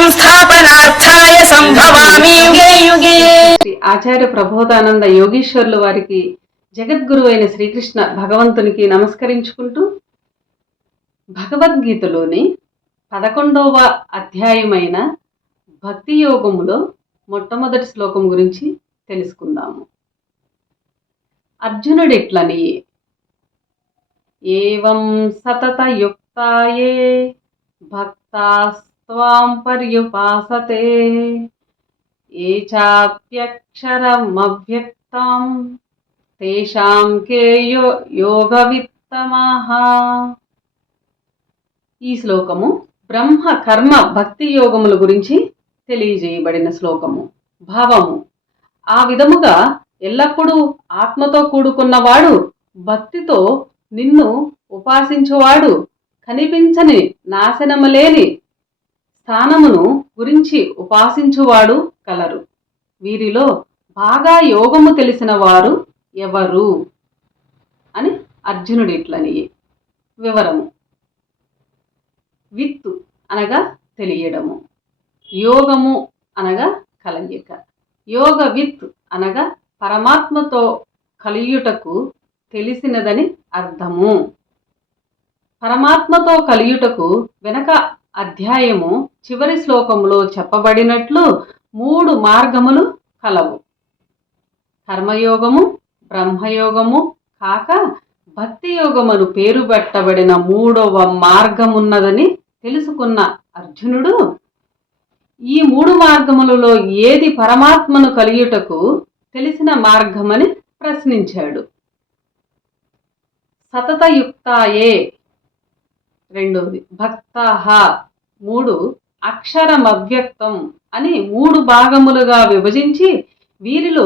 సంస్థాపనార్థాయ సంభవామి యుగే యుగే. శ్రీ ఆచార్య ప్రబోధానంద యోగీశ్వరులు వారికి, జగద్గురు అయిన శ్రీకృష్ణ భగవంతునికి నమస్కరించుకుంటూ, భగవద్గీతలోని 11వ అధ్యాయమైన భక్తి యోగములో మొట్టమొదటి శ్లోకం గురించి తెలుసుకుందాము. అర్జునుడిట్లని, ఏవం సతతయుక్తాయే భక్తాస్త్వాం పర్యుపాసతే ఏ చాప్యక్షరమవ్యక్తం తేషాం కే యోగవిత్తమః. ఈ శ్లోకము బ్రహ్మ కర్మ భక్తి యోగముల గురించి తెలియజేయబడిన శ్లోకము. భావము: ఆ విధముగా ఎల్లప్పుడూ ఆత్మతో కూడుకున్నవాడు, భక్తితో నిన్ను ఉపాసించువాడు కనిపించని నాశనము లేని స్థానమును గురించి ఉపాసించువాడు కలరు. వీరిలో బాగా యోగము తెలిసిన వారు ఎవరు అని అర్జునుడిట్లని. వివరము: విత్తు అనగా తెలియడము, యోగము అనగా కలయిక, యోగ విత్ అనగా పరమాత్మతో కలియుటకు తెలిసినదని అర్థము. పరమాత్మతో కలియుటకు వెనక అధ్యాయము చివరి శ్లోకములో చెప్పబడినట్లు 3 మార్గములు కలవు. కర్మయోగము, బ్రహ్మయోగము కాక భక్తి యోగమును పేరు పెట్టబడిన 3వ మార్గమున్నదని తెలుసుకున్న అర్జునుడు, ఈ 3 మార్గములలో ఏది పరమాత్మను కలియుటకు తెలిసిన మార్గమని ప్రశ్నించాడు. సతతయుక్తాయే రెండోది, భక్తాః 3, అక్షరమవ్యక్తం అని 3 భాగములుగా విభజించి వీరిలో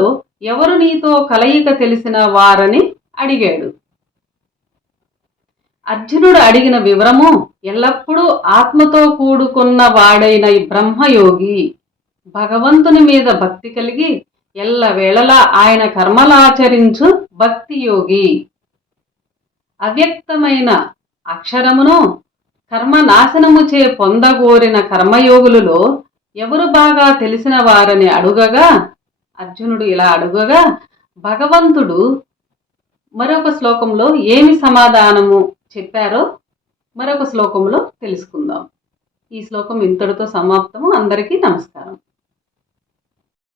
ఎవరు నీతో కలయిక తెలిసిన వారని అడిగాడు. అర్జునుడు అడిగిన వివరము: ఎల్లప్పుడూ ఆత్మతో కూడుకున్న వాడైన బ్రహ్మయోగి, భగవంతుని మీద భక్తి కలిగి ఎల్లవేళలా ఆయన కర్మలాచరించు భక్తి యోగి, అవ్యక్తమైన అక్షరమును కర్మ నాశనముచే పొందగోరిన కర్మయోగులలో ఎవరు బాగా తెలిసిన వారని అడుగగా, అర్జునుడు ఇలా అడుగగా భగవంతుడు మరొక శ్లోకంలో ఏమి సమాధానము చెప్పారో మరొక శ్లోకంలో తెలుసుకుందాం. ఈ శ్లోకం ఇంతటితో సమాప్తము. అందరికీ నమస్కారం.